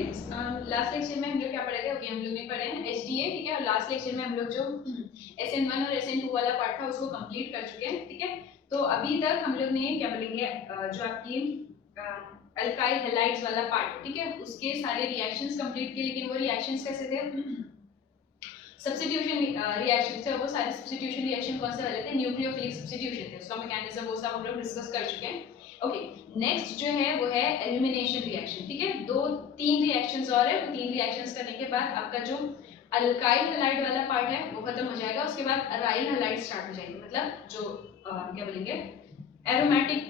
Students, last lecture में हम लोग क्या पढ़े थे? ओके, हम लोग ने पढ़े हैं HDA, ठीक है। और लास्ट लेक्चर में हम लोग जो SN1 और SN2 वाला पार्ट था उसको कंप्लीट कर चुके हैं, ठीक है। तो अभी तक हम लोग ने क्या बोलेंगे, जो आपकी अल्काइल हैलाइड्स वाला पार्ट, ठीक है, उसके सारे रिएक्शंस कंप्लीट किए। लेकिन वो रिएक्शंस कैसे थे? सब्स्टिट्यूशन रिएक्शन से। वो सारे सब्स्टिट्यूशन रिएक्शन कौन से वाले थे? न्यूक्लियोफिलिक सब्स्टिट्यूशन थे। उसका मैकेनिज्म वो सब हम लोग डिस्कस कर चुके हैं। ओके, नेक्स्ट जो है वो है एलिमिनेशन रिएक्शन, ठीक है। दो तीन रिएक्शंस और है। वो तीन रिएक्शंस करने के बाद आपका जो अल्काइल हैलाइड वाला पार्ट है वो खत्म हो जाएगा। उसके बाद अराइल हैलाइड स्टार्ट हो जाएंगे, मतलब जो क्या बोलेंगे, एरोमेटिक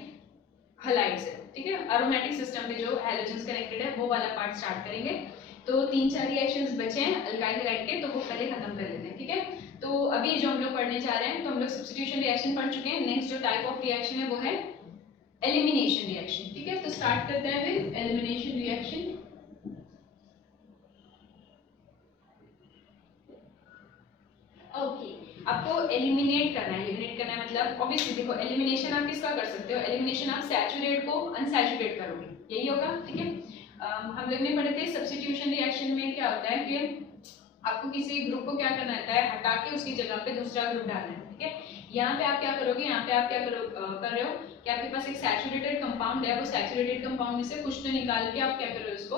हैलाइड्स है, ठीक है। एरोमेटिक सिस्टम पे जो हैलोजेंस कनेक्टेड है वो वाला पार्ट स्टार्ट करेंगे। तो तीन चार रिएक्शंस बचे हैं अल्काइल हैलाइड के, तो वो पहले खत्म कर लेते हैं, ठीक है। तो अभी जो हम लोग पढ़ने जा रहे हैं, तो हम लोग सब्स्टिट्यूशन रिएक्शन पढ़ चुके हैं। नेक्स्ट जो टाइप ऑफ रिएक्शन है वो है एलिमिनेशन रिएक्शन, ठीक है। तो स्टार्ट करते हैं विद एलिमिनेशन रिएक्शन। ओके, आपको एलिमिनेट करना है। एलिमिनेट करना है मतलब ऑब्वियसली देखो, एलिमिनेशन आप किसका कर सकते हो? एलिमिनेशन आप सैचुरेट को अनसैचुरेट करोगे, यही होगा, ठीक है। हम लोग ने पढ़े थे सब्स्टिट्यूशन रिएक्शन में क्या होता है कि आपको किसी ग्रुप को क्या करना होता है, हटा के उसकी जगह पे दूसरा ग्रुप डालना है, ठीक है। यहाँ पे आप क्या करोगे, यहाँ पे आप क्या कर रहे हो कि आपके पास एक सैचुरेटेड कंपाउंड है, वो सैचुरेटेड कंपाउंड में से कुछ तो निकाल के आप क्या कर रहे हो, उसको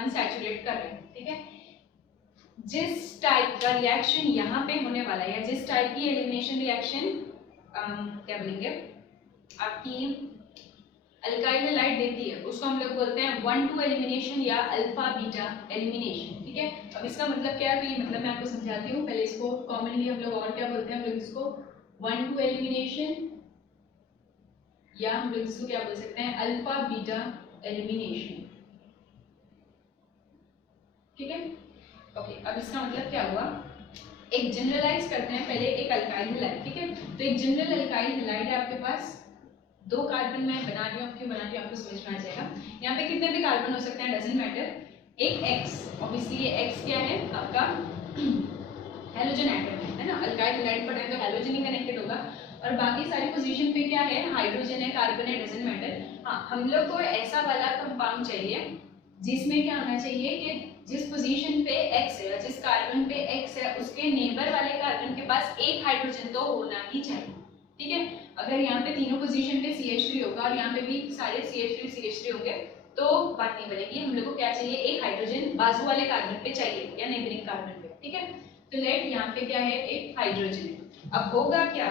अनसैचुरेट कर रहे हो, ठीक है। जिस टाइप का रिएक्शन यहाँ पे होने वाला है, या जिस टाइप की एलिमिनेशन रिएक्शन क्या बोलेंगे आपकी अल्काइल हैलाइड देती है, उसको हम लोग बोलते हैं 1-2 एलिमिनेशन या अल्फा बीटा एलिमिनेशन, ठीक है। अब इसका मतलब क्या है? तो ये मतलब मैं आपको समझाती हूँ। पहले इसको कॉमनली हम लोग और क्या बोलते हैं, हम लोग इसको 1-2 एलिमिनेशन या हम लोग इसको क्या बोल सकते हैं, अल्फा बीटा एलिमिनेशन, ठीक है। ओके, अब इसका मतलब क्या हुआ, एक जनरलाइज करते हैं पहले एक अल्काइल हैलाइड, ठीक है। तो एक जनरल अल्काइल हैलाइड है आपके पास, दो कार्बन मैं बना रही हूँ, क्यों बना रही हूँ आपको समझ में आ जाएगा। यहाँ पे कितने भी कार्बन हो सकते हैं, डजंट मैटर। एक X, ऑब्वियसली ये X क्या है आपका हैलोजन एटम है ना। अल्काइल हैलाइड पढ़े तो हैलोजन ही कनेक्टेड होगा, और बाकी सारी पोजीशन पे क्या है, हाइड्रोजन है, कार्बन है, डजंट मैटर। हाँ, हम लोग को ऐसा वाला कंपाउंड चाहिए जिसमें क्या होना चाहिए कि जिस पोजीशन पे X है, जिस कार्बन पे X है, उसके नेबर वाले कार्बन के पास एक हाइड्रोजन तो होना ही चाहिए, ठीक है। अगर यहाँ पे तीनों पोजीशन पे CH3 होगा और यहाँ पे भी सारे CH3 होंगे तो बात नहीं बनेगी। हम लोग को क्या चाहिए, एक हाइड्रोजन बाजू वाले कार्बन पे चाहिए या नेबरिंग कार्बन पे, ठीक है। तो लेट यहाँ पे क्या है, एक हाइड्रोजन है। अब होगा क्या,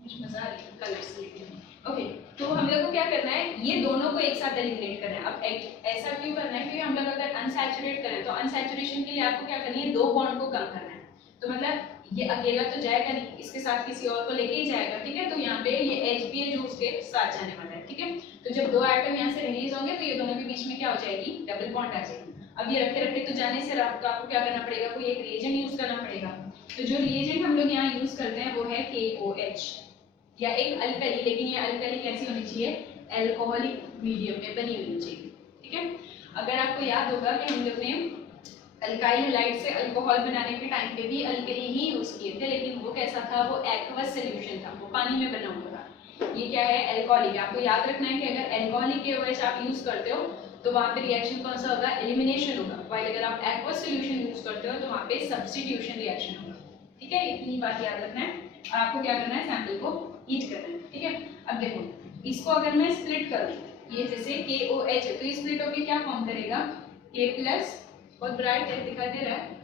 मुझे मजा आ रही है कलर्स लेके। ओके, तो हम लोग को क्या करना है, ये दोनों को एक साथ एलिमिनेट करना है। अब ऐसा क्यों करना है, क्योंकि हम लोग अगर अनसैचुरेट करें तो अनसैचुरेशन के लिए आपको क्या करनी है, दो बॉन्ड को कम करना है। तो मतलब ये अकेला तो जाएगा नहीं, इसके साथ किसी और को लेके ही जाएगा, ठीक है। तो यहाँ पे ये H भी है जो उसके साथ जाने वाला है, ठीक है। तो जब दो एटम यहाँ से रिलीज होंगे तो ये दोनों के बीच में क्या हो जाएगी, डबल बॉन्ड आ जाएगी। अब ये रखे रखे तो जाने से आपको क्या करना पड़ेगा, कोई एक रिएजेंट यूज करना पड़ेगा। तो जो रिएजेंट हम लोग यहाँ यूज करते हैं वो है KOH या एक अल्कली, लेकिन ये अल्कली कैसी होनी चाहिए, अल्कोहलिक मीडियम में बनी होनी चाहिए, ठीक है। अगर आपको याद होगा कि हम लोग ने अल्काइल हैलाइड से अल्कोहल बनाने के टाइम पे भी अल्कली ही यूज किए थे, लेकिन वो कैसा था, वो एक्वस सॉल्यूशन था, वो पानी में बना हुआ था। ये क्या है, अल्कोहलिक। आपको याद रखना है कि अगर अल्कोहलिक KOH आप यूज करते हो तो वहाँ पे रिएक्शन कौन सा होगा, एलिमिनेशन होगा। वाइल अगर आप एक्वस सॉल्यूशन यूज करते हो तो वहाँ पे सब्स्टिट्यूशन रिएक्शन होगा, ठीक है। इतनी बात याद रखना है। और आपको क्या करना है, सैंपल को हीट करना है, ठीक है। अब देखो, इसको अगर मैं स्प्लिट करूँ, ये जैसे KOH है, तो ये स्प्लिट होकर क्या फॉर्म करेगा, K+, बहुत ब्राइट है, दिखाई दे रहा है,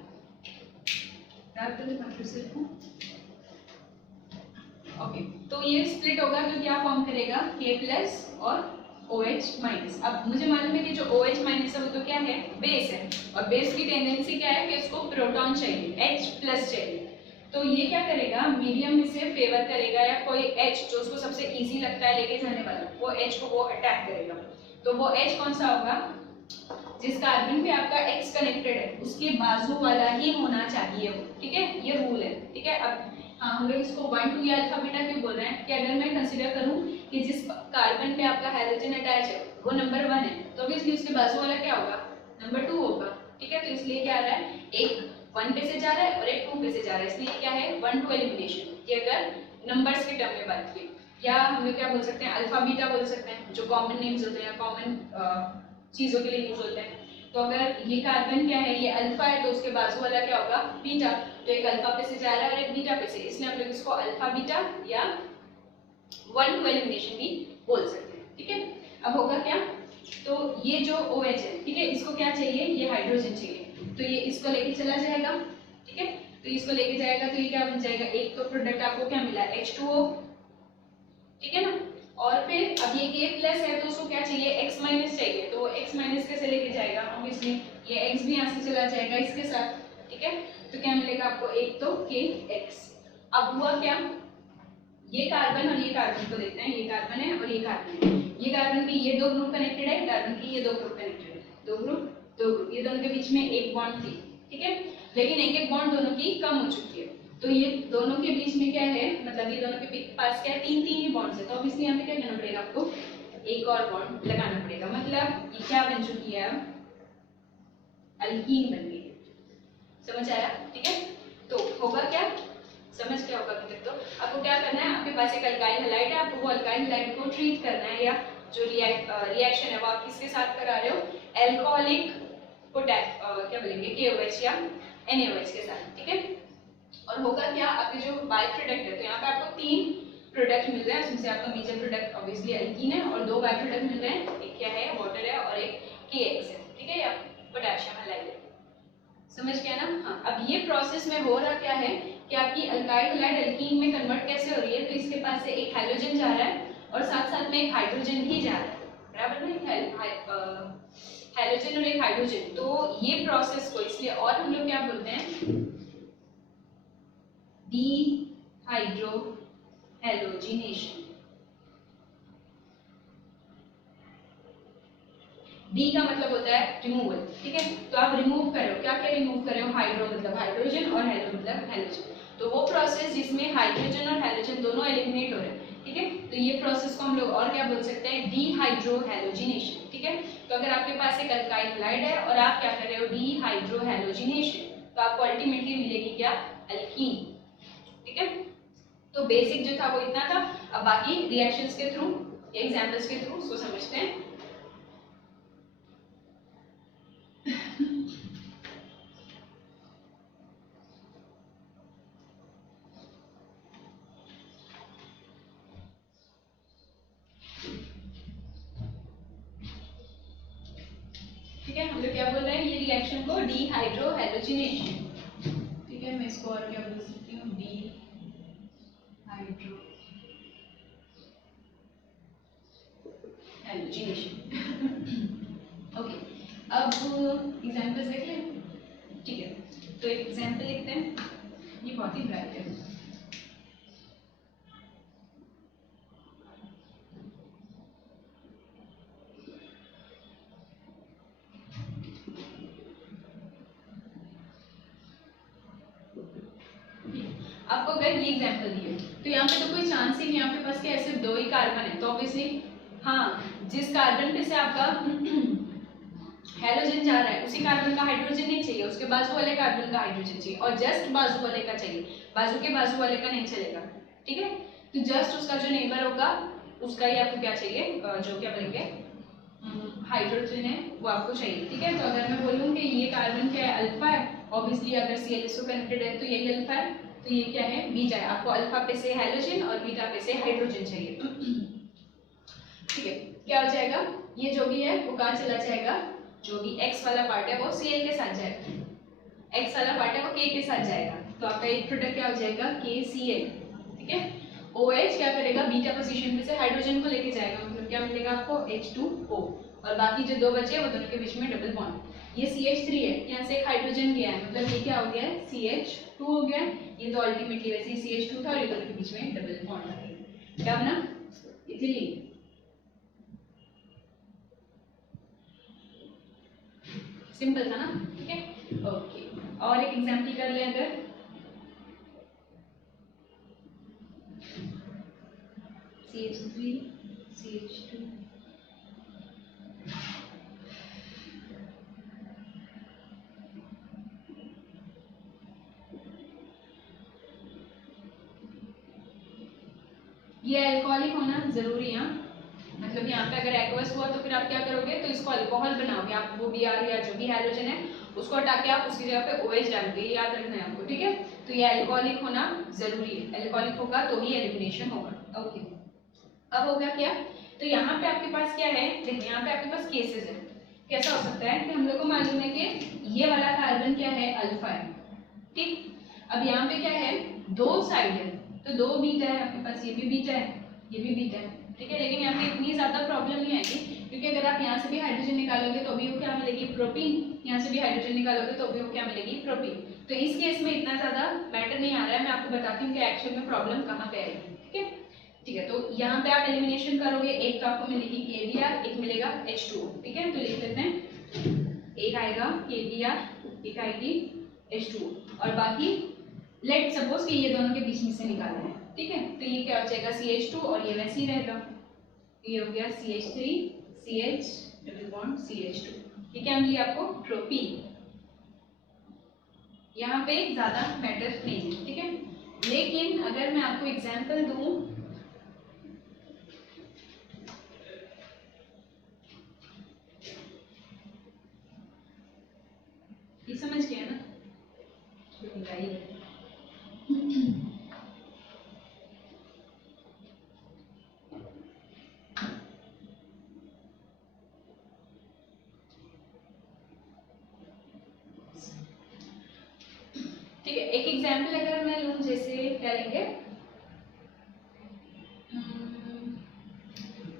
डार्क कलर कंट्री से ओके। तो ये स्प्लिट होगा तो क्या फॉर्म करेगा, K+ और OH-। अब मुझे मालूम है कि जो OH- है वो तो क्या है, बेस है, और बेस की टेंडेंसी क्या है कि उसको प्रोटॉन चाहिए, H+ चाहिए। तो ये क्या करेगा, मीडियम में से फेवर करेगा, या कोई H जो उसको सबसे इजी लगता है लेके जाने वाला, वो H को वो अटैक करेगा। तो वो H कौन सा होगा, जिस कार्बन पे आपका X कनेक्टेड है उसके बाजू वाला ही होना चाहिए वो, ठीक है। ये रूल है, ठीक है। अब हाँ, हम लोग इसको 1-2 या अल्फा बीटा क्यों बोल रहे हैं कि अगर मैं कंसीडर करूं कि जिस कार्बन पे आपका हाइड्रोजन अटैच है वो नंबर 1 है, तो ऑब्वियसली उसके बाजू वाला क्या होगा, नंबर 2 होगा, ठीक है। तो इसलिए क्या आ रहा है, एक 1 पे से जा रहा है और एक 2 पे से जा रहा है, इसलिए क्या है 1-2 एलिमिनेशन, ये अगर नंबर्स के टर्म में बात की। या हम लोग क्या बोल सकते हैं, अल्फा बीटा बोल सकते हैं, जो कॉमन नेम्स होते हैं, कॉमन चीजों के लिए यूज होते हैं। तो अगर ये कार्बन क्या है, ये अल्फा है, तो उसके बाजू वाला क्या होगा, बीटा। तो एक अल्फा पे से जा रहा है और एक बीटा पे से, इसलिए हम लोग इसको अल्फा बीटा या 1-2 एलिमिनेशन भी बोल सकते हैं। ठीक है, अब होगा क्या, तो ये जो OH है, ठीक है, इसको क्या चाहिए, ये हाइड्रोजन चाहिए, तो ये इसको लेके चला जाएगा। ठीक है, तो इसको लेके जाएगा तो ये क्या बन जाएगा, एक तो प्रोडक्ट आपको क्या मिला, H2O। ठीक है ना, और फिर अब ये K+ है तो उसको क्या चाहिए, X- चाहिए, तो वो X- कैसे लेके जाएगा, ऑब्वियसली ये X भी यहाँ से चला जाएगा इसके साथ। ठीक है, तो क्या मिलेगा आपको, एक तो KX। अब हुआ क्या, ये कार्बन और ये कार्बन को देखते हैं, ये कार्बन है और ये कार्बन है, ये कार्बन के ये दो ग्रुप कनेक्टेड है, कार्बन के ये दो ग्रुप कनेक्टेड है, दो ग्रुप, ये दोनों के बीच में एक बॉन्ड थी। ठीक है, लेकिन एक एक बॉन्ड दोनों की कम हो चुकी है, तो ये दोनों के बीच में क्या है, मतलब ये दोनों के पास क्या है, तीन तीन ही बॉन्ड्स है, तो अब इसलिए यहाँ पे क्या करना पड़ेगा आपको, एक और बॉन्ड लगाना पड़ेगा, मतलब ये क्या बन चुकी है, अल्कीन बन गई। समझ आया। ठीक है, तो होगा क्या, समझ क्या होगा अभी तक। तो आपको क्या करना है, आपके पास एक अल्काइल हैलाइड है, आपको वो अल्काइल हैलाइड को ट्रीट करना है, या जो रिएक्शन है वो आप किसके साथ करा रहे हो, एल्कोहलिक क्या बोलेंगे, KOH या NaOH के साथ। ठीक है, और होगा क्या, आपके जो बाय प्रोडक्ट है, तो यहाँ पे आपको तीन प्रोडक्ट मिल रहे हैं, जिनसे आपका मेजर प्रोडक्ट ऑब्वियसली अल्कीन है, और दो बाय प्रोडक्ट मिल रहे हैं, एक क्या है, वाटर है, और एक KX है। ठीक है, या पोटेशियम हैलाइड है। समझ गया ना। हाँ, अब ये प्रोसेस में हो रहा क्या है कि आपकी अल्काइल हैलाइड अल्कीन में कन्वर्ट कैसे हो रही है, तो इसके पास से एक हाइड्रोजन जा रहा है और साथ साथ में एक हाइड्रोजन भी जा रहा है, बराबर ना, हाइड्रोजन और एक हाइड्रोजन। तो ये प्रोसेस को इसलिए और हम लोग क्या बोलते हैं, डीहाइड्रोहैलोजिनेशन। डी का मतलब होता है रिमूवल। ठीक है, तो आप रिमूव कर रहे हो, क्या क्या रिमूव कर रहे हो, हाइड्रो मतलब हाइड्रोजन और हेलो मतलब हेलोजन, तो वो प्रोसेस जिसमें हाइड्रोजन और हेलोजन दोनों एलिमिनेट हो रहे हैं। ठीक है, तो ये प्रोसेस को हम लोग और क्या बोल सकते हैं, डीहाइड्रोहैलोजिनेशन। ठीक है, तो अगर आपके पास एक अल्काइल हैलाइड है और आप क्या कर रहे हो, डीहाइड्रोहैलोजिनेशन, तो आपको अल्टीमेटली मिलेगी क्या, अल्कीन। ठीक है, तो बेसिक जो था वो इतना था, अब बाकी रिएक्शंस के थ्रू, एग्जांपल्स के थ्रू उसको समझते हैं। ठीक है, हम लोग क्या बोल रहे हैं, ये रिएक्शन को डीहाइड्रोहैलोजिनेशन। ठीक है, मैं इसको और क्या बोल सकती हूँ, डीहाइड्रोहैलोजिनेशन। ओके, अब एग्जांपल्स देख लें। ठीक है, तो एक एग्जांपल लिखते हैं, ये बहुत ही ब्राइट है। आपको अगर ये एग्जांपल दिए तो यहाँ पे तो कोई चांस ही नहीं, आपके पास क्या सिर्फ दो ही कार्बन है, तो ऑब्वियसली हाँ, जिस कार्बन पे से आपका हेलोजन जा रहा है उसी कार्बन का हाइड्रोजन नहीं चाहिए, उसके बाजू वाले कार्बन का हाइड्रोजन चाहिए, और जस्ट बाजू वाले का चाहिए, बाजू के बाजू वाले का नहीं चलेगा। ठीक है, तो जस्ट उसका जो नेबर होगा उसका ही आपको क्या चाहिए, जो क्या बोलेंगे हाइड्रोजन है वो आपको चाहिए। ठीक है, तो अगर मैं बोलूँ कि ये कार्बन क्या है, अल्फा है, ऑब्वियसली अगर ClSO कनेक्टेड है तो यही अल्फा है, तो ये क्या है, बीटा है, आपको अल्फा पे से हेलोजन और बीटा पे से हाइड्रोजन चाहिए। ठीक है, क्या हो जाएगा, ये जो भी है वो कहाँ चला जाएगा, जो भी X वाला पार्ट है वो Cl के साथ जाएगा, X वाला पार्ट है वो K के साथ जाएगा, तो आपका एक प्रोडक्ट क्या हो जाएगा, KCl। ठीक है, OH क्या करेगा, बीटा पोजीशन पे से हाइड्रोजन को लेके जाएगा, मतलब क्या मिलेगा आपको, H2O, और बाकी जो दो बचे वो दोनों के बीच में डबल बॉन्ड। ये CH3 है, यहाँ से एक हाइड्रोजन गया है, मतलब ये क्या हो गया है, CH2 हो गया है, ये तो अल्टीमेटली वैसे ही CH2 था और ये दोनों के बीच में डबल बॉन्ड आ गया, क्या बना, इथिलीन। सिंपल था ना। ठीक है, ओके, और एक एग्जांपल कर ले, अगर CH3 CH2 ये अल्कोहलिक होना जरूरी है, मतलब यहाँ पे अगर एक्वस हुआ तो फिर आप क्या करोगे, तो इसको अल्कोहल बनाओगे आप, वो Br या जो भी हाइड्रोजन है उसको हटा के आप उसकी जगह पे OH डालोगे, ये याद रखना है आपको, ठीक है। तो ये अल्कोहलिक होना जरूरी है, अल्कोहलिक होगा तो ही एलिमिनेशन होगा। ओके, अब होगा क्या, तो यहाँ पे आपके पास क्या है, देखिए यहाँ पे आपके पास केसेस है। कैसा हो सकता है कि हम लोग को मालूम है कि ये वाला कार्बन क्या है, अल्फा है, ठीक। अब यहाँ पे क्या है, दो साइड है, तो दो बीटा है आपके पास, ये भी बीटा है, ये भी बीटा है, ठीक है। लेकिन यहाँ पे इतनी ज्यादा प्रॉब्लम नहीं आएगी, क्योंकि अगर आप यहाँ से भी हाइड्रोजन निकालोगे तो भी वो क्या मिलेगी, प्रोपीन। यहाँ से भी हाइड्रोजन निकालोगे तो भी वो क्या मिलेगी, प्रोपीन। तो इस केस में इतना ज्यादा मैटर नहीं आ रहा है, मैं आपको बताती हूँ कि एक्चुअल में प्रॉब्लम कहाँ पे आएगी, ठीक है। ठीक है, तो यहाँ पे आप एलिमिनेशन करोगे, एक तो आपको मिलेगी KBr, एक मिलेगा H2O, ठीक है। तो लिख लेते हैं, एक आएगा KBr, एक आएगी H2O, और बाकी लेट सपोज कि ये दोनों के बीच में से निकालना है, ठीक है। तो ये क्या हो जाएगा, CH2, और ये वैसे ही रहेगा, ये हो गया CH3 CH double bond CH2, ये क्या मिली आपको, प्रोपीन। यहाँ पे ज्यादा मैटर नहीं है, ठीक है। लेकिन अगर मैं आपको एग्जांपल दूं, ये समझ गया ना, ठीक है। एक एग्जांपल अगर मैं लूं, जैसे क्या लेंगे,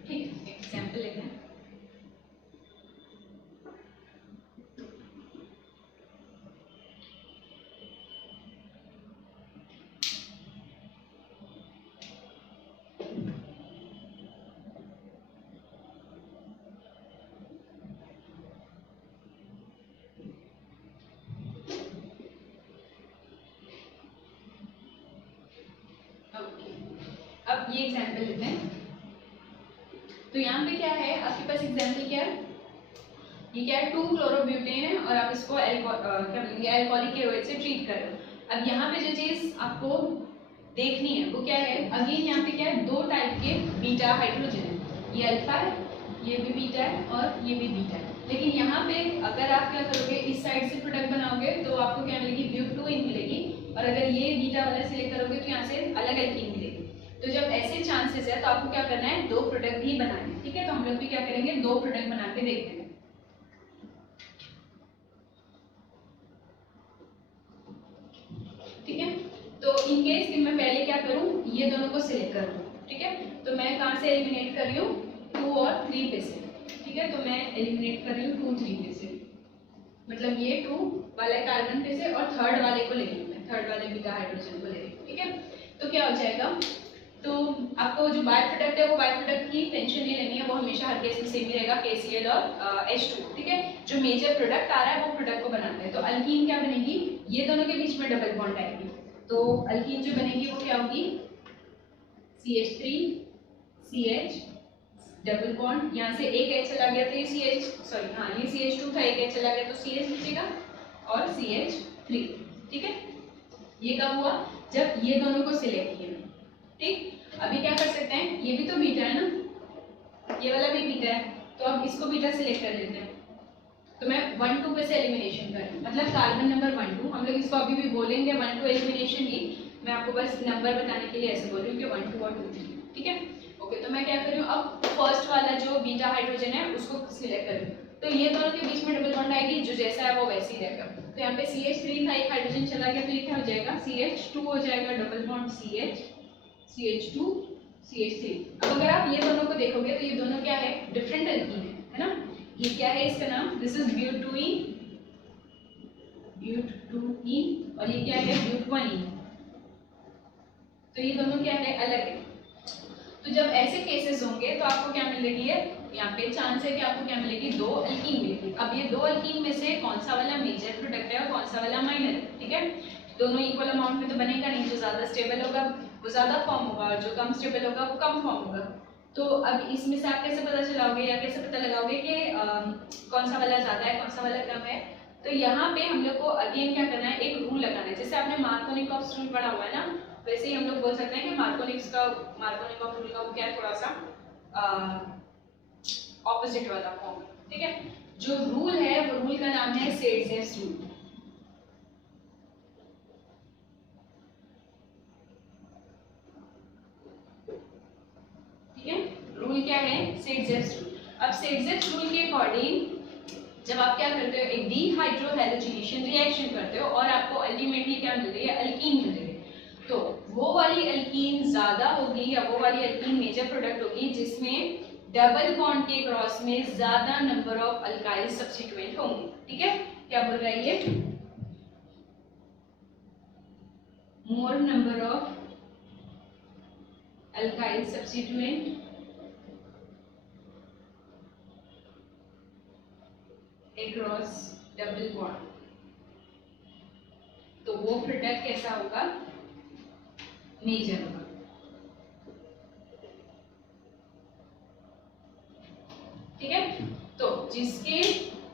ठीक है, एग्जांपल लेते हैं। अब ये एग्जांपल लेते हैं, तो यहाँ पे क्या है आपके पास एग्जांपल क्या है, ये क्या है, 2-क्लोरोब्यूटेन है, और आप इसको क्या बोलेंगे, अल्कोहलिक के OH से ट्रीट कर रहे हो। अब यहाँ पे जो चीज आपको देखनी है वो क्या है, अगेन यहाँ पे क्या है, दो टाइप के बीटा हाइड्रोजन है, ये अल्फा है, ये भी बीटा है, और ये भी बीटा है। लेकिन यहाँ पे अगर आप क्या करोगे, इस साइड से प्रोडक्ट बनाओगे तो आपको क्या मिलेगी, ब्यूटोइन मिलेगी, और अगर ये बीटा वाला सिलेक्ट करोगे तो यहाँ से अलग एल्कीन मिलेगी। तो जब ऐसे चांसेस है तो आपको क्या करना है, दो प्रोडक्ट ही बनाने, ठीक है। तो हम लोग भी क्या करेंगे, दो प्रोडक्ट बना के देखते हैं, ठीक है। तो इन केस कि मैं पहले क्या करूं, ये दोनों को सिलेक्ट करूं, ठीक है। तो मैं कहां से एलिमिनेट कर रही हूं, 2 और 3 पे से, ठीक है। तो मैं एलिमिनेट कर रही हूं 2 3 पे से, मतलब ये 2 वाले कार्बन पे से, और थर्ड वाले को ले रही हूं मैं, थर्ड वाले बीटा हाइड्रोजन को ले रही हूं, ठीक है। तो क्या हो जाएगा, तो आपको जो बाय प्रोडक्ट है वो बाय प्रोडक्ट की टेंशन नहीं लेनी है, वो हमेशा हर केस में सेम ही रहेगा, KCl और H2, ठीक है। जो मेजर प्रोडक्ट आ रहा है वो प्रोडक्ट को बनाता है। तो अल्कीन क्या बनेगी, ये दोनों के बीच में डबल बॉन्ड आएगी, तो अल्कीन जो बनेगी वो क्या होगी, CH3 CH डबल बॉन्ड, यहाँ से एक H चला गया तो ये CH, सॉरी हाँ ये CH2 था, एक H चला गया तो CH बचेगा, और CH3, ठीक है। ये कब हुआ, जब ये दोनों को सिलेक्ट किया, ठीक। अभी क्या कर सकते हैं, ये भी तो बीटा है ना, ये वाला भी बीटा है, तो अब इसको बीटा सिलेक्ट कर लेते हैं। तो मैं 1 2 पे से एलिमिनेशन कर रही हूँ, मतलब कार्बन नंबर 1 2, हम लोग इसको अभी भी बोलेंगे 1 2 एलिमिनेशन ही, मैं आपको बस नंबर बताने के लिए ऐसे बोल रही हूँ कि 1 2 और 2 3, ठीक है। ओके, तो मैं क्या कर रही हूँ, अब फर्स्ट वाला जो बीटा हाइड्रोजन है उसको सिलेक्ट कर रही हूँ, तो ये दोनों के बीच में डबल बॉन्ड आएगी, जो जैसा है वो वैसे ही रहेगा। तो यहाँ पे CH3 था, एक हाइड्रोजन चला गया, तो ये क्या हो जाएगा, CH2 हो जाएगा, double bond CH CH2 CH3। अब अगर आप ये दोनों को देखोगे तो ये दोनों क्या है, डिफरेंट एल्कीन है ना। ये क्या है, इसका नाम, दिस इज ब्यूटुइन, ब्यूटुइन, और ये क्या है, ब्यूटवाइन। तो ये दोनों क्या है, अलग है। तो जब ऐसे केसेस होंगे तो आपको क्या मिलेगी है, यहाँ पे चांस है कि आपको क्या मिलेगी, दो अल्कीन मिलेगी। अब ये दो अल्कीन में से कौन सा वाला मेजर प्रोडक्ट है और कौन सा वाला माइनर है, ठीक है। दोनों इक्वल अमाउंट में तो बनेगा नहीं, जो ज्यादा स्टेबल होगा वो ज्यादा फॉर्म होगा, और जो कम स्टेबल होगा वो कम फॉर्म होगा। तो अब इसमें से आप कैसे पता चलाओगे या कैसे पता लगाओगे कि कौन सा वाला ज्यादा है, कौन सा वाला कम है। तो यहाँ पे हम लोग को अगेन क्या करना है, एक रूल लगाना है, जैसे आपने मार्कोनिकॉफ रूल पढ़ा हुआ है ना, वैसे ही हम लोग बोल सकते हैं कि मार्कोनिक रूल का वो क्या है, थोड़ा सा ऑपोजिट वाला फॉर्म, ठीक है। जो रूल है वो रूल का नाम है सेट-जेव्स रूल, ठीक है। रूल क्या है, सेट-जेव्स रूल। अब सेट-जेव्स रूल के अकॉर्डिंग जब आप क्या करते हो, एक डीहाइड्रोहैलोजिनेशन रिएक्शन करते हो और आपको अल्टीमेटली क्या मिल रही है, अल्कीन मिल रही है, तो वो वाली अल्कीन ज्यादा होगी या वो वाली अल्कीन मेजर प्रोडक्ट होगी जिसमें डबल बॉन्ड के क्रॉस में ज्यादा नंबर ऑफ अल्काइल सब्स्टिट्यूएंट होंगे, ठीक है। क्या बोल रहा है ये, मोर number of alkyl substituent across double bond, तो वो प्रोडक्ट कैसा होगा, मेजर होगा, ठीक है। तो जिसके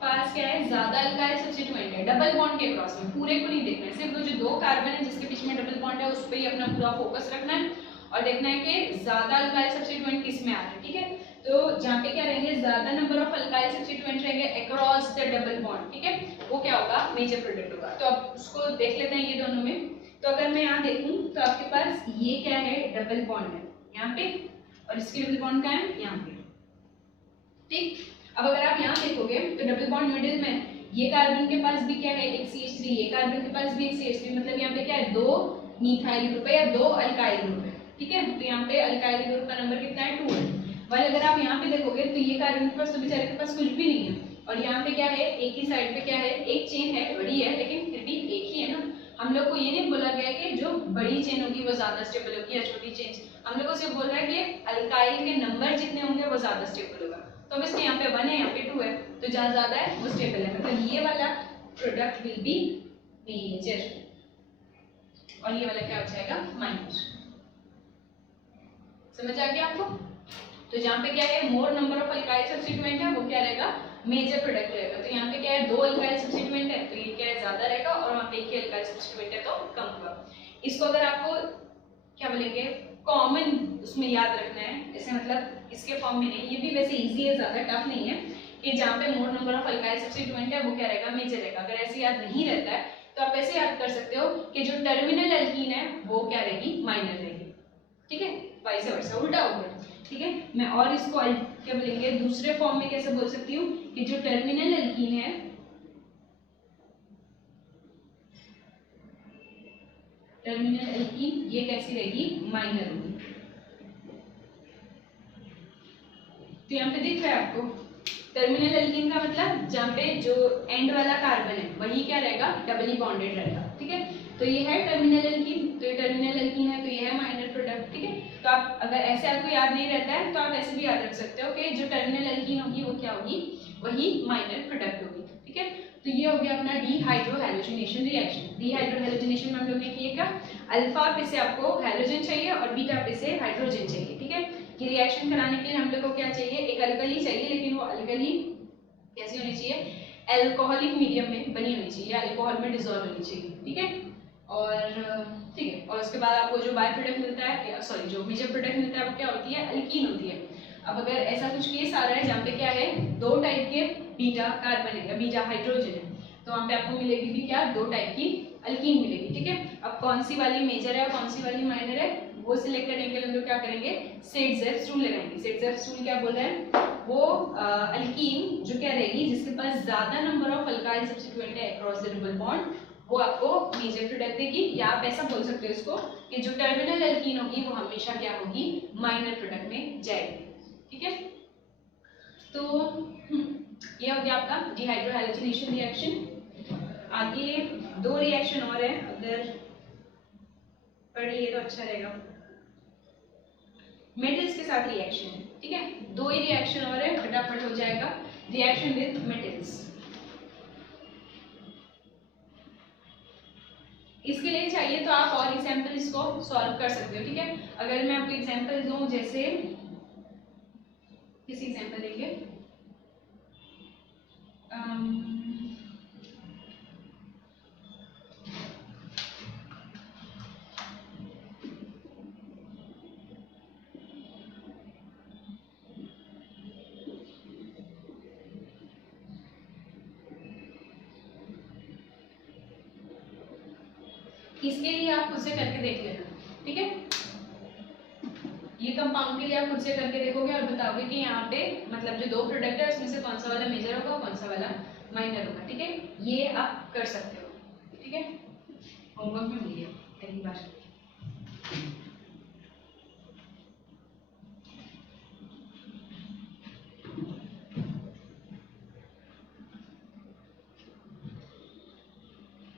पास क्या है, ज्यादा अल्काइल सब्स्टिट्यूएंट है डबल बॉन्ड के क्रॉस में, पूरे को नहीं देखना है, सिर्फ वो जो दो कार्बन है जिसके बीच में डबल बॉन्ड है उस पर ही अपना पूरा फोकस रखना है और देखना है कि ज्यादा अल्काइल सब्स्टिट्यूएंट किस में आ रहा है, ठीक है। तो जहाँ पे क्या रहेंगे, ज्यादा नंबर ऑफ अल्काइल सब्स्टिट्यूएंट रहेंगे अक्रॉस द डबल बॉन्ड, ठीक है, वो क्या होगा, मेजर प्रोडक्ट होगा। तो अब उसको देख लेते हैं ये दोनों में। तो अगर मैं यहाँ देखूँ तो आपके पास ये क्या है, डबल बॉन्ड है यहाँ पे, और इसकी डबल बॉन्ड का है यहाँ पे, ठीक। अब अगर आप यहाँ देखोगे तो डबल बॉन्ड मिडिल में, ये कार्बन के पास भी क्या है, एक CH3, ये कार्बन के पास भी एक CH3, मतलब यहाँ पे क्या है, दो मिथाइल ग्रुप है या दो अल्काइल ग्रुप है, ठीक है। तो यहाँ पे अल्काइल ग्रुप का नंबर कितना है, 2 है। वही अगर आप यहाँ पे देखोगे तो ये कार्बन के पास तो बेचारे के पास कुछ भी नहीं है, और यहाँ पे क्या है, एक ही साइड पे क्या है, एक चेन है, बड़ी है लेकिन फिर भी एक ही है ना। हम लोग को ये नहीं बोला गया कि जो बड़ी चेन होगी वो ज्यादा स्टेबल होगी या छोटी चेन, हम लोग को सिर्फ बोल रहा है कि अल्काइल के नंबर जितने होंगे वो ज्यादा स्टेबल होगा। तो ऑब्वियसली यहाँ पे 1 है, यहाँ पे 2 है, तो जहाँ ज्यादा है वो स्टेबल है, मतलब ये वाला प्रोडक्ट विल बी मेजर और ये वाला क्या हो जाएगा, माइनर। समझ आ गया आपको। तो जहाँ पे क्या है, मोर नंबर ऑफ अल्काइल सब्स्टिट्यूएंट है वो क्या रहेगा, मेजर प्रोडक्ट रहेगा। तो यहाँ पे क्या है, दो अल्काइल सब्स्टिट्यूएंट है तो ये क्या है, ज्यादा रहेगा, और वहाँ पे एक ही अल्काइल सब्स्टिट्यूएंट है तो कम होगा। इसको अगर आपको क्या बोलेंगे, कॉमन उसमें याद रखना है, ऐसे मतलब इसके फॉर्म में नहीं, ये भी वैसे इजी है, ज्यादा टफ नहीं है, कि जहाँ पे मोर नंबर ऑफ अल्काइल सब्स्टिट्यूएंट है वो क्या रहेगा, मेजर रहेगा। अगर ऐसे याद नहीं रहता है तो आप ऐसे याद कर सकते हो कि जो टर्मिनल अल्कीन है वो क्या रहेगी, माइनर रहेगी, ठीक है, वाइस वर्सा, उल्टा हो गया, ठीक है। मैं और इसको क्या बोलेंगे, दूसरे फॉर्म में कैसे बोल सकती हूँ कि जो टर्मिनल अल्कीन है टर्मिनल अल्कीन ये कैसी रहेगी, माइनर होगी। तो यहाँ पे दिख रहा है आपको, टर्मिनल अल्कीन का मतलब जहाँ पे जो एंड वाला कार्बन है वही क्या रहेगा, डबली बॉन्डेड रहेगा, ठीक है। तो ये है टर्मिनल अल्कीन, तो ये टर्मिनल अल्कीन है तो ये है माइनर प्रोडक्ट, ठीक है। तो आप अगर ऐसे आपको याद नहीं रहता है तो आप ऐसे भी याद रख सकते हो कि जो टर्मिनल अल्कीन होगी वो क्या होगी, वही माइनर प्रोडक्ट होगी, ठीक है। तो ये हो गया अपना डीहाइड्रोहैलोजिनेशन रिएक्शन। डीहाइड्रोहैलोजिनेशन में हम लोग ने किया क्या, अल्फा पे से आपको हैलोजन चाहिए और बीटा पे से हाइड्रोजन चाहिए, ठीक है। ये रिएक्शन कराने के लिए हम लोग को क्या चाहिए, एक अल्कली चाहिए, लेकिन वो अल्कली कैसी होनी चाहिए, अल्कोहलिक मीडियम में बनी होनी चाहिए, अल्कोहल में डिसॉल्व होनी चाहिए, ठीक है। और ठीक है, और उसके बाद आपको जो बाय प्रोडक्ट मिलता है, सॉरी जो मेजर प्रोडक्ट मिलता है वो क्या होती है, अल्कीन होती है। अब अगर ऐसा कुछ केस आ रहा है जहाँ पे क्या है, दो टाइप के बीटा कार्बन है या बीटा हाइड्रोजन है, तो वहाँ पे आपको मिलेगी भी क्या, दो टाइप की अल्कीन मिलेगी, ठीक है। अब कौन सी वाली मेजर है और कौन सी वाली माइनर है वो सिलेक्ट करने के लिए हम लोग क्या करेंगे, सेट-जेव्स रूल लगाएंगे। सेट-जेव्स रूल क्या बोल रहा है, वो अल्कीन जो क्या रहेगी, जिसके पास ज्यादा नंबर ऑफ अल्काइल सब्स्टिट्यूएंट है अक्रॉस द डबल बॉन्ड, वो आपको मेजर प्रोडक्ट देगी, या आप ऐसा बोल सकते हो इसको कि जो टर्मिनल अल्कीन होगी वो हमेशा क्या होगी, माइनर प्रोडक्ट में जाएगी, ठीक है। तो ये हो गया आपका डिहाइड्रोहैलोजिनेशन रिएक्शन। आगे दो रिएक्शन और है, अगर पढ़ लिए तो अच्छा रहेगा। मेटल्स के साथ रिएक्शन है, ठीक है, दो ही रिएक्शन और है, फटाफट हो जाएगा। रिएक्शन विद मेटल्स, इसके लिए चाहिए तो आप और एग्जांपल इसको सॉल्व कर सकते हो, ठीक है। अगर मैं आपको एग्जांपल दूं, जैसे किसी एग्जांपल देंगे, इसके लिए आप खुद से करके देख लेना, ठीक है। ये कंपाउंड के लिए आप खुद से करके देखोगे और बताओगे कि यहाँ पे मतलब जो दो प्रोडक्ट है उसमें से कौन सा वाला मेजर होगा कौन सा वाला माइनर होगा, ठीक है। ये आप कर सकते हो, ठीक है। होमवर्क में मिलिए पहली बार।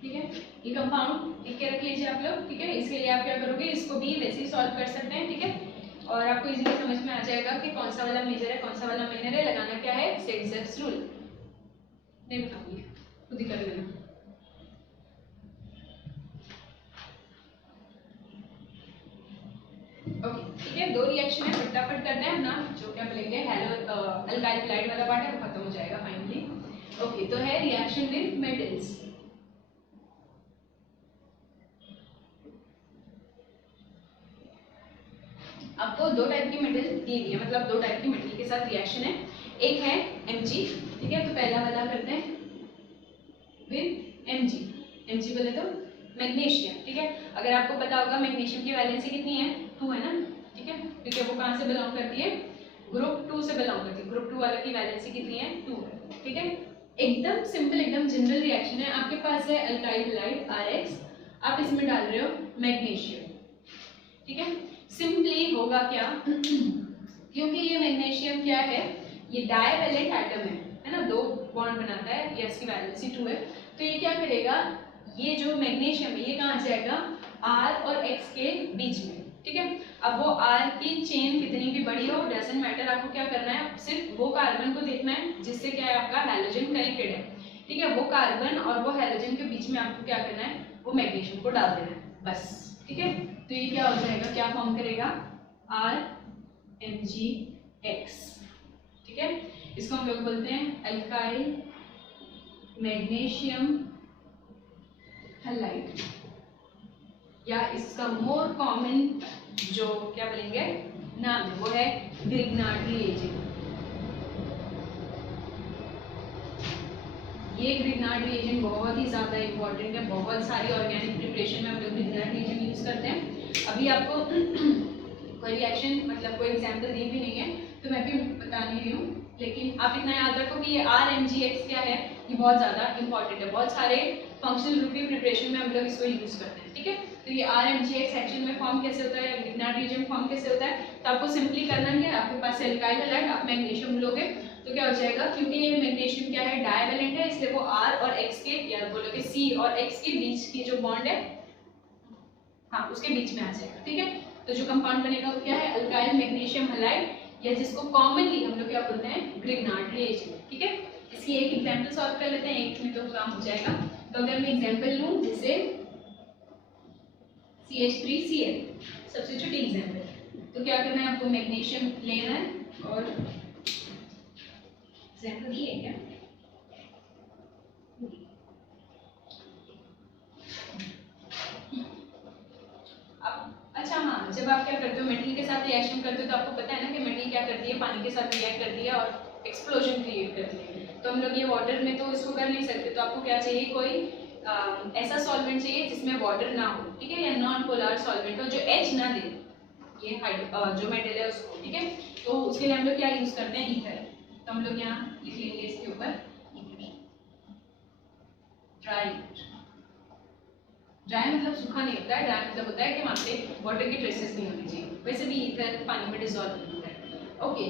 ठीक है, ये कंपाउंड लिख के रख लीजिए आप लोग, ठीक है। इसके लिए आप क्या करोगे, इसको भी वैसे ही सॉल्व कर सकते हैं, ठीक है। और आपको इजीली समझ में आ जाएगा कि कौन सा वाला मेजर है कौन सा वाला माइनर है। लगाना क्या है, सेट-ज़ेप्स रूल। नहीं बताऊंगी, खुद ही कर लेना। ओके, ठीक है। दो रिएक्शन है, फटाफट करते हैं अपना जो क्या बोलेंगे हेलो अल्काइल हैलाइड वाला पार्ट है वो खत्म हो जाएगा फाइनली। ओके, तो है रिएक्शन विद मेटल्स। आपको दो टाइप की मेटल दी हुई है, मतलब दो टाइप की मेटल के साथ रिएक्शन है। एक है Mg, ठीक है। तो पहला वाला करते हैं विद Mg। Mg बोले तो मैग्नीशियम, ठीक है। अगर आपको पता होगा मैग्नीशियम की वैलेंसी कितनी है, 2 है ना, ठीक है। क्योंकि वो कहाँ से बिलोंग करती है, ग्रुप 2 से बिलोंग करती है। ग्रुप 2 वाला की वैलेंसी कितनी है, 2 है, ठीक है। एकदम सिंपल एकदम जनरल रिएक्शन है। आपके पास है अल्काइल हैलाइड RX, आप इसमें डाल रहे हो मैग्नीशियम, ठीक है। सिंपली होगा क्या क्योंकि ये मैग्नीशियम क्या है, ये डाइवैलेंट एटम है ना, दो बॉन्ड बनाता है, ये इसकी वैलेंसी 2 है। तो ये क्या करेगा, ये जो मैग्नीशियम है ये कहाँ जाएगा, R और X के बीच में, ठीक है। अब वो R की चेन कितनी भी बड़ी हो डजंट मैटर, आपको क्या करना है, सिर्फ वो कार्बन को देखना है जिससे क्या है आपका हैलोजन कनेक्टेड है, ठीक है। वो कार्बन और वो हैलोजन के बीच में आपको क्या करना है, वो मैग्नीशियम को डाल देना है, बस, ठीक है। तो ये क्या हो जाएगा, क्या फॉर्म करेगा, RMgX, ठीक है। इसको हम लोग बोलते हैं अल्काइल मैग्नीशियम हैलाइड, या इसका मोर कॉमन जो क्या बोलेंगे नाम है वो है ग्रिग्नार्ड रिएजेंट। ये ग्रिग्नार्ड रिएजेंट बहुत ही ज्यादा इंपॉर्टेंट है, बहुत सारी ऑर्गेनिक प्रिपरेशन में हम लोग ग्रिग्नार्ड रिएजेंट यूज करते हैं। अभी आपको कोई रिएक्शन मतलब कोई एग्जांपल दी भी नहीं है तो मैं भी बता नहीं रही हूँ, लेकिन आप इतना याद रखो कि ये RMgX क्या है, ये बहुत ज़्यादा इंपॉर्टेंट है। बहुत सारे फंक्शनल ग्रुप की प्रिपरेशन में हम लोग इसको यूज़ करते हैं, ठीक है। तो ये RMgX एक्शन में फॉर्म कैसे होता है, ग्रिग्नार्ड रिएजेंट फॉर्म कैसे होता है, तो आपको सिंपली करना क्या है, आपके पास एल्काइल हैलाइड, आप मैग्नीशियम लोगे तो क्या हो जाएगा, क्योंकि ये मैग्नीशियम क्या है डाइवैलेंट है, इसलिए वो R और X के या बोलोगे C और X के बीच की जो बॉन्ड है हाँ उसके बीच में आ जाएगा, ठीक है। तो जो कंपाउंड बनेगा वो क्या है, अल्काइल मैग्नीशियम हैलाइड, या जिसको कॉमनली हम लोग क्या बोलते हैं ग्रिग्नार्ड रिएजेंट, ठीक है। इसकी एक एग्जांपल सॉल्व कर लेते हैं, एक में तो काम हो जाएगा। तो अगर मैं एग्जांपल लूं जैसे CH3Cl, सबसे छोटी एग्जांपल, तो क्या करना है आपको, मैग्नीशियम लेना है और एग्जांपल ये है क्या, अच्छा हाँ, जब आप क्या करते हो मेटल के साथ रिएक्शन करते हो तो आपको पता है ना कि मेटल क्या करती है, पानी के साथ रिएक्ट करती है और एक्सप्लोजन क्रिएट करती है। तो हम लोग ये वाटर में तो इसको कर नहीं सकते, तो आपको क्या चाहिए, कोई ऐसा सॉल्वेंट चाहिए जिसमें वाटर ना हो, ठीक है, या नॉन पोलर सॉल्वेंट हो जो H ना दे, ये जो मेटल है उसको, ठीक है। तो उसके लिए हम लोग क्या यूज करते हैं, ईथर। तो हम लोग यहाँ लिख लेंगे इसके ऊपर ड्राई। ड्राई मतलब सूखा नहीं होता है, ड्राई मतलब होता है कि वहाँ पे वाटर की ट्रेसेस नहीं होनी चाहिए, वैसे भी ईथर पानी में डिसॉल्व नहीं होता है, ओके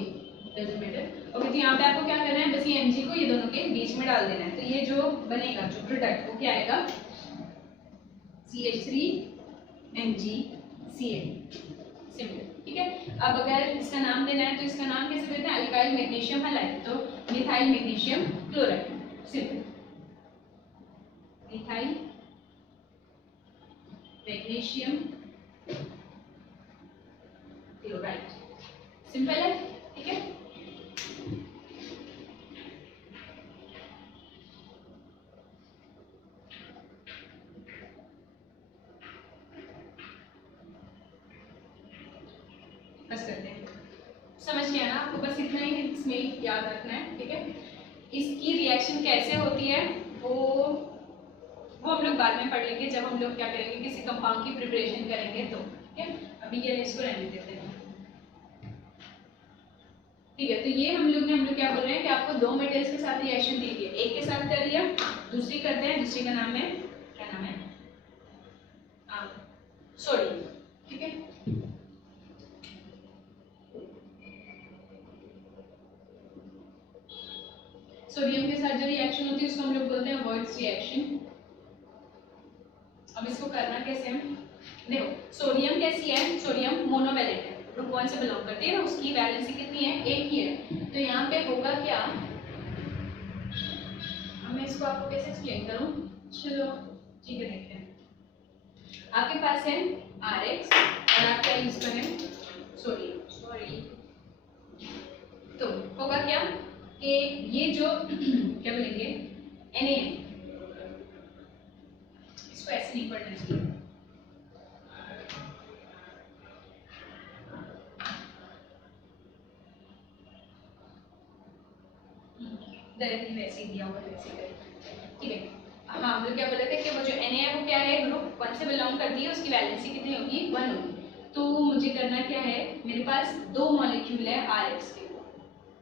डजंट मैटर। ओके, तो यहाँ पे आपको क्या करना है, बस ये Mg को ये दोनों के बीच में डाल देना है। तो ये जो बनेगा जो प्रोडक्ट वो क्या आएगा, CH3MgCl, सिंपल, ठीक है। अब अगर इसका नाम देना है तो इसका नाम कैसे देते हैं, अल्काइल मैग्नीशियम हैलाइड, तो methyl magnesium chloride, simple, methyl magnesium chloride, simple है, ठीक है। बस करते हैं, समझ गया ना आपको, बस इतना ही इसमें याद रखना है, ठीक है। इसकी रिएक्शन कैसे होती है वो वो हम लोग बाद में पढ़ लेंगे जब हम लोग क्या करेंगे, किसी कंपाउंड की प्रिपरेशन करेंगे तो। ठीक है, अभी ये इसको रहने देते हैं। ठीक है, तो ये हम लोग क्या बोल रहे हैं कि आपको दो मेटल्स के साथ रिएक्शन दी गई है, एक के साथ कर लिया, दूसरी करते हैं, दूसरी का नाम है, क्या नाम है, सोडियम। ठीक है, सोडियम के साथ जो रिएक्शन होती है उसको हम लोग बोलते हैं वर्ट्ज रिएक्शन। अब इसको करना कैसे हम देखो, सोडियम कैसी है, सोडियम मोनोवैलेंट है, ग्रुप 1 से बिलोंग करती है ना, उसकी वैलेंसी कितनी है, एक ही है। तो यहाँ पे होगा क्या, मैं इसको आपको कैसे एक्सप्लेन करूँ, चलो ठीक है देखते हैं। आपके पास है Rx और आप क्या यूज करें, सोडियम, सॉरी। तो होगा क्या कि ये जो क्या बोलेंगे Na, इसको ऐसे नहीं पढ़ना चाहिए, डायरेक्टली वैसे ही दिया हुआ वैसे करें। ठीक है, हाँ हम लोग क्या बोले थे कि वो जो Na है वो क्या है, ग्रुप 1 से बिलोंग करती है, उसकी वैलेंसी कितनी होगी, 1 होगी। तो मुझे करना क्या है, मेरे पास दो मॉलिक्यूल है Rx के,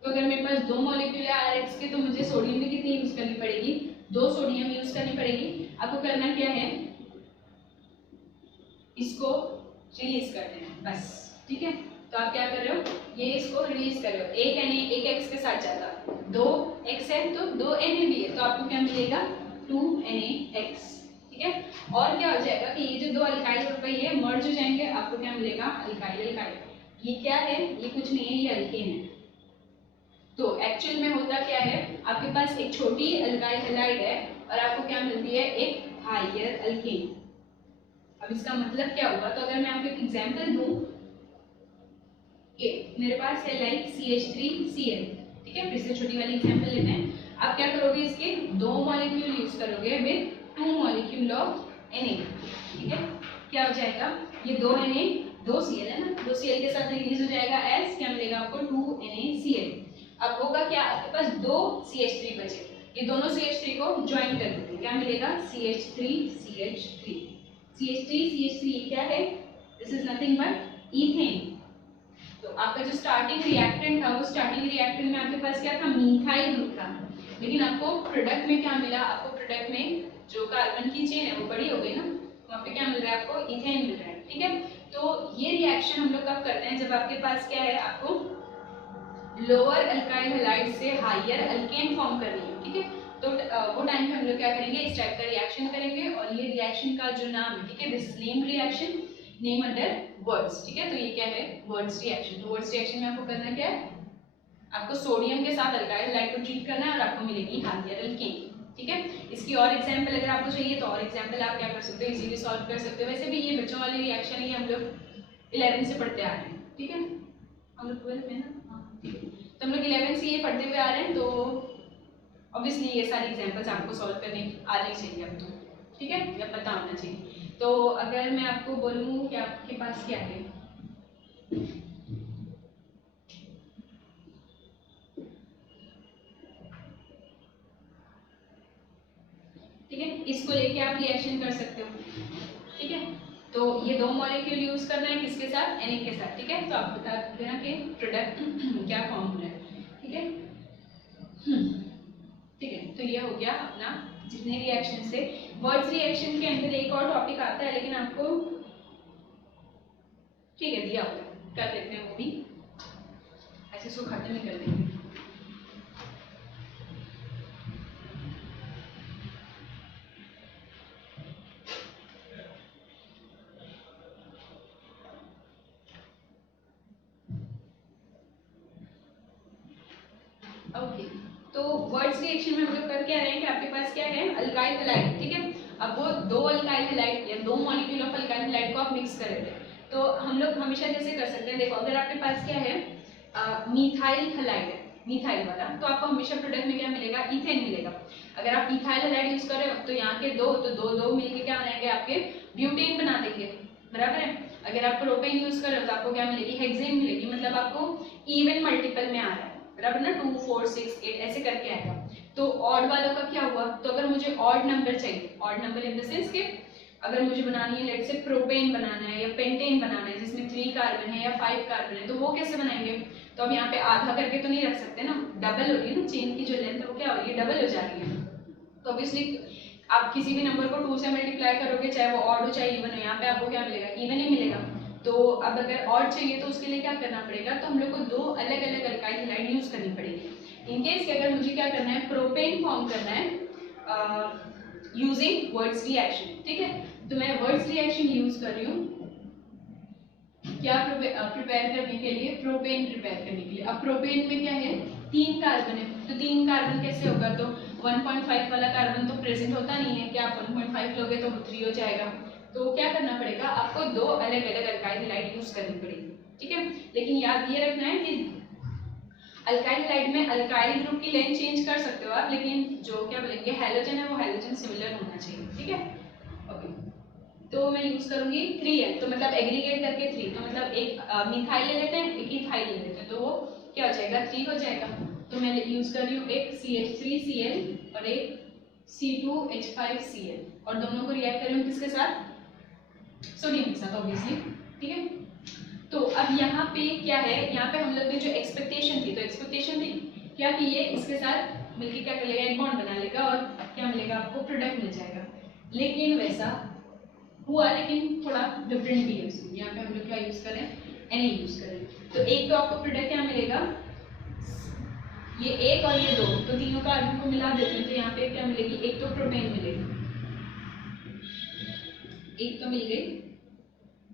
तो अगर मेरे पास दो मॉलिक्यूल है Rx के तो मुझे सोडियम भी कितनी यूज करनी पड़ेगी, 2 सोडियम यूज करनी पड़ेगी। आपको करना क्या है, इसको रिलीज कर देना बस। ठीक है, तो आप क्या कर रहे हो, ये इसको रिलीज कर रहे हो, एक Na एक X के साथ जाता, 2 X है तो 2 Na भी है, तो आपको क्या मिलेगा, 2 NaX। ठीक है, और क्या हो जाएगा कि ये जो दो अल्काइल ग्रुप है ये मर्ज हो जाएंगे, आपको क्या मिलेगा, अल्काइल अल्काइल। ये क्या है, ये कुछ नहीं है, ये अल्केन है। तो एक्चुअल में होता क्या है, आपके पास एक छोटी अल्काइल हैलाइड है और आपको क्या मिलती है, एक हायर अल्केन। अब इसका मतलब क्या हुआ, तो अगर मैं आपको एक एग्जांपल दूं, ये मेरे पास है लाइक CH3Cl। ठीक है, फिर से छोटी वाली एग्जांपल लेते हैं। आप क्या करोगे, इसके दो मॉलिक्यूल यूज करोगे विद 2 मॉलिक्यूल ऑफ Na। ठीक है, क्या हो जाएगा, ये 2 Na 2 Cl है ना, 2 Cl के साथ रिलीज हो जाएगा एस, क्या मिलेगा आपको, 2 NaCl। अब होगा क्या, आपके पास 2 CH3 बचे, ये दोनों CH3 को ज्वाइन कर देते हैं, क्या मिलेगा, CH3CH3। CH3CH3 क्या है, this is nothing but ethane. तो आपका जो स्टार्टिंग रिएक्टेंट था, वो स्टार्टिंग रिएक्टेंट में आपके पास क्या था, मीथाइल ग्रुप था, लेकिन आपको प्रोडक्ट में क्या मिला, आपको प्रोडक्ट में जो कार्बन की चेन है वो बड़ी हो गई ना, वहाँ पे क्या मिल रहा है, आपको इथेन मिल रहा है। ठीक है, तो ये रिएक्शन हम लोग कब करते हैं, जब आपके पास क्या है, आपको लोअर अल्काइल हैलाइड से हायर अल्केन फॉर्म करनी है। ठीक है, तो वो टाइम पे हम लोग क्या करेंगे, इस टाइप का रिएक्शन करेंगे, और ये रिएक्शन का जो नाम है, ठीक है, this is name reaction, name under words. ठीक है, तो ये क्या है, वर्ड्स रिएक्शन। तो वर्ड्स रिएक्शन में आपको करना क्या है, आपको सोडियम के साथ अल्काइल हैलाइड को ट्रीट करना है और आपको मिलेगी हायर अल्केन। ठीक है, इसकी और एग्जांपल अगर आपको चाहिए तो और एग्जांपल आप क्या कर सकते हो, इजीली सॉल्व कर सकते हो। वैसे भी ये बच्चों वाली रिएक्शन ही हम लोग 11 से पढ़ते आ रहे हैं। ठीक है, हम लोग 12 में ना, हाँ ठीक है, तो हम लोग 11 से ये पढ़ते हुए आ रहे हैं, तो ऑब्वियसली ये सारी एग्जांपल्स आपको सॉल्व करने आनी चाहिए अब तो। ठीक है, या पता होना चाहिए। तो अगर मैं आपको बोलूँ कि आपके पास क्या है, ठीक है, इसको लेके आप रिएक्शन कर सकते हो। ठीक है, तो ये दो मॉलिक्यूल यूज करना है किसके साथ, Na के साथ। ठीक है, तो आप बता देना कि प्रोडक्ट क्या फॉर्म हो रहा है। ठीक है, ठीक है, तो ये हो गया अपना जितने रिएक्शन से। वर्ड्स रिएक्शन के अंदर एक और टॉपिक आता है, लेकिन आपको ठीक है दिया होगा, कर देते हैं वो भी, ऐसे इसको खत्म ही कर देंगे। ओके, तो वर्ड्स रिएक्शन में हम लोग कर क्या रहे हैं कि आपके पास क्या है, अल्काइल हैलाइड। ठीक है, अब वो दो अल्काइल हैलाइड या दो मॉलिक्यूल ऑफ अल्काइल हैलाइड को आप मिक्स कर रहे थे, तो हम लोग हमेशा जैसे कर सकते हैं, देखो अगर आपके पास क्या है, मिथाइल हैलाइड है, मिथाइल वाला, तो आपको हमेशा प्रोडक्ट में क्या मिलेगा, इथेन मिलेगा। अगर आप इथाइल हैलाइड यूज कर रहे हो तो यहाँ के दो, तो दो दो मिलके क्या बनाएंगे, आपके ब्यूटेन बना देंगे, बराबर है। अगर आप प्रोपेन यूज कर रहे हो तो आपको क्या मिलेगी, हेक्सेन मिलेगी, मतलब आपको इवन मल्टीपल में आ रहा है। बराबर ना, 2 4 6 8 ऐसे करके आएगा। तो ऑड वालों का क्या हुआ, तो अगर मुझे ऑड नंबर चाहिए, odd number in the sense के अगर मुझे बनानी है लेट से प्रोपेन बनाना है या पेंटेन बनाना है जिसमें 3 कार्बन है या 5 कार्बन है, तो वो कैसे बनाएंगे, तो अब यहाँ पे आधा करके तो नहीं रख सकते ना, डबल हो रही है ना, चेन की जो लेंथ है वो क्या हो रही है, डबल हो जा रही है। तो ऑब्वियसली आप किसी भी नंबर को 2 से मल्टीप्लाई करोगे, चाहे वो ऑड हो चाहे इवन हो, यहाँ पे आपको क्या मिलेगा, इवन ही मिलेगा। तो अब अगर ऑड चाहिए तो उसके लिए क्या करना पड़ेगा, तो हम लोग को 2 अलग अलग अल्काइल हैलाइड यूज करनी पड़ेगी। इन केस कि अगर मुझे क्या करना है, प्रोपेन फॉर्म करना है यूजिंग वर्ड्स रिएक्शन, ठीक है, तो मैं वर्ड्स रिएक्शन यूज कर रही हूँ क्या प्रिपेयर करने के लिए, प्रोपेन प्रिपेयर करने के लिए। अब प्रोपेन में क्या है, 3 कार्बन है, तो 3 कार्बन कैसे होगा, तो 1.5 वाला कार्बन तो प्रेजेंट होता नहीं है, क्या आप 1.5 लोगे तो 3 हो जाएगा। तो क्या करना पड़ेगा, आपको 2 अलग अलग अल्काइल हैलाइड यूज करनी पड़ेगी, ठीक है। लेकिन याद ये रखना है कि अल्काइल हैलाइड में अल्काइल ग्रुप की लेंथ चेंज कर सकते हो आप, लेकिन जो क्या बोलेंगे हैलोजन है वो हैलोजन सिमिलर होना चाहिए, ठीक है। ओके, तो मैं यूज करूंगी 3n, तो मतलब एग्रीगेट करके 3, तो मतलब एक मिथाइल ले लेते हैं, एक इथाइल ले लेते हैं, तो वो क्या हो जाएगा, 3 हो जाएगा। तो मैं यूज कर रही हूँ एक CH3Cl और एक C2H5Cl, और दोनों को रिएक्ट कर रही हूँ किसके साथ, सोडियम के साथ ऑब्वियसली, ठीक है। तो अब यहाँ पे क्या है, यहाँ पे हम लोग ने जो एक्सपेक्टेशन थी, तो एक्सपेक्टेशन थी क्या कि ये इसके साथ मिलके क्या कर लेगा, एक बॉन्ड बना लेगा और क्या मिलेगा आपको, प्रोडक्ट मिल जाएगा। लेकिन वैसा हुआ, लेकिन थोड़ा डिफरेंट भी है उसमें। यहाँ पे हम लोग क्या यूज करें, Na यूज करें, तो एक तो आपको प्रोडक्ट क्या मिलेगा, ये एक और ये 2, तो तीनों कार्बन को मिला देते हैं, तो यहाँ पे क्या मिलेगी, एक तो प्रोपेन मिलेगी, एक तो मिल गई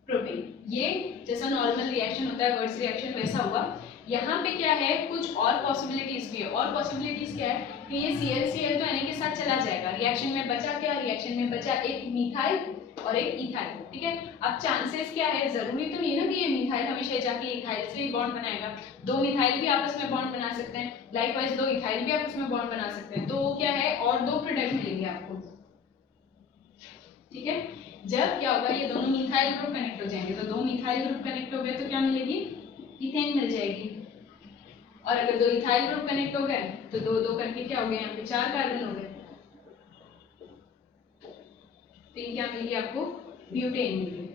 प्रोपेन। ये जैसा नॉर्मल रिएक्शन होता है वर्ड्स रिएक्शन वैसा हुआ। यहाँ पे क्या है, कुछ और पॉसिबिलिटीज भी है, और पॉसिबिलिटीज क्या है कि ये ClCl तो Na के साथ चला जाएगा, रिएक्शन में बचा क्या, रिएक्शन में बचा एक मिथाइल और एक इथाइल, ठीक है। अब चांसेस क्या है, जरूरी तो नहीं है ना कि ये मिथाइल हमेशा जाके इथाइल से ही बॉन्ड बनाएगा, 2 मिथाइल भी आपस में बॉन्ड बना सकते हैं, लाइकवाइज 2 इथाइल भी आपस में बॉन्ड बना सकते हैं, तो क्या है, और 2 प्रोडक्ट मिलेंगे आपको, ठीक है। जब क्या होगा, ये दोनों मिथाइल ग्रुप कनेक्ट हो जाएंगे, तो 2 मिथाइल ग्रुप कनेक्ट हो गए तो क्या मिलेगी, इथेन मिल जाएगी, और अगर 2 इथाइल ग्रुप कनेक्ट हो गए तो 2 2 करके क्या हो गए, यहाँ पे 4 कार्बन हो गए, तो ये क्या मिलेगी आपको, ब्यूटेन मिलेगी,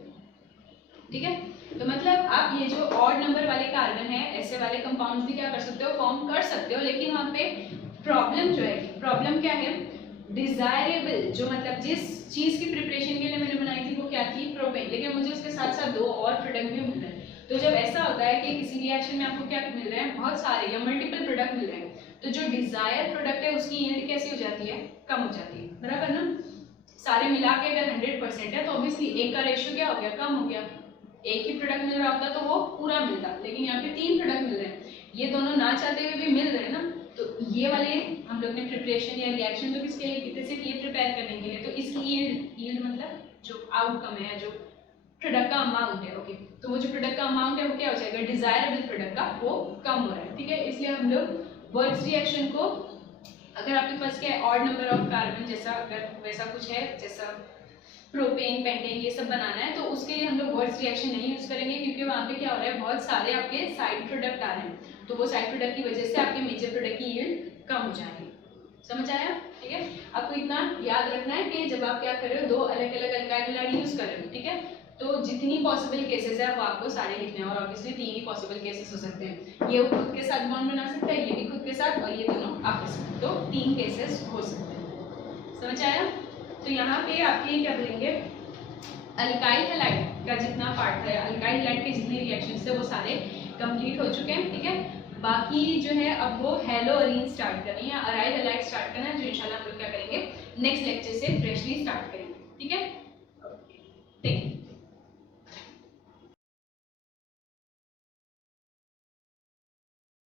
ठीक है। तो मतलब आप ये जो ऑड नंबर वाले कार्बन है, ऐसे वाले कंपाउंड्स भी क्या कर सकते हो, फॉर्म कर सकते हो, लेकिन वहाँ पे प्रॉब्लम जो है, प्रॉब्लम क्या है, डिजायरेबल जो मतलब जिस चीज की प्रिपरेशन के लिए मैंने बनाई थी वो क्या थी, प्रोपेन, लेकिन मुझे उसके साथ साथ 2 और प्रोडक्ट भी मिल रहे हैं। तो जब ऐसा होता है कि किसी रिएक्शन में आपको क्या मिल रहे हैं, बहुत सारे या मल्टीपल प्रोडक्ट मिल रहे हैं, तो जो डिजायर प्रोडक्ट है उसकी यील्ड कैसी हो जाती है, कम हो जाती है, बराबर ना। सारे मिला के अगर 100% है तो ऑब्वियसली एक का रेशियो क्या हो गया, कम हो गया, एक ही प्रोडक्ट मिल रहा होता तो वो पूरा मिलता, लेकिन यहाँ पे 3 प्रोडक्ट मिल रहे हैं, ये दोनों ना चाहते हुए भी मिल रहे हैं ना। तो ये वाले हम लोग ने प्रिपरेशन या रिएक्शन तो किसके लिए की, सिर्फ ये प्रिपेयर करने के लिए, तो इसकी यील्ड मतलब जो आउटकम है, जो प्रोडक्ट का अमाउंट है, ओके, तो वो जो प्रोडक्ट का अमाउंट है वो क्या हो जाएगा, डिजायरेबल प्रोडक्ट का वो कम हो रहा है, ठीक है। इसलिए हम लोग वर्ड्स रिएक्शन को, अगर आपके पास क्या है, ऑड नंबर ऑफ कार्बन जैसा अगर वैसा कुछ है, जैसा प्रोपेन पेंटेन ये सब बनाना है, तो उसके लिए हम लोग वर्ड्स रिएक्शन नहीं यूज करेंगे, क्योंकि वहाँ पे क्या हो रहा है, बहुत सारे आपके साइड प्रोडक्ट आ रहे हैं, तो वो साइड प्रोडक्ट की वजह से आपके मेजर प्रोडक्ट की यील्ड कम हो जाएगी। समझ आया, ठीक है। आपको इतना याद रखना है कि जब आप क्या कर रहे हो, 2 अलग अलग अल्काइल हैलाइड यूज कर रहे हो, ठीक है, तो जितनी पॉसिबल केसेस है वो आपको सारे लिखने हैं, और ऑब्वियसली 3 ही पॉसिबल केसेस हो सकते हैं, ये खुद के साथ बॉन्ड बना सकता है, ये भी खुद के साथ, और ये दोनों आपस में, तो 3 केसेस हो सकते हैं। समझ आया। तो यहाँ पे आपके क्या बोलेंगे, अल्काइल हैलाइड का जितना पार्ट है, अल्काइल हैलाइड के जितने रिएक्शंस थे वो सारे कंप्लीट हो चुके हैं, ठीक है। बाकी जो है अब वो हेलोअरीन स्टार्ट करनी है, अराइल हैलाइड स्टार्ट करना है, जो इंशाल्लाह हम लोग क्या करेंगे, नेक्स्ट लेक्चर से फ्रेशली स्टार्ट करेंगे, ठीक है।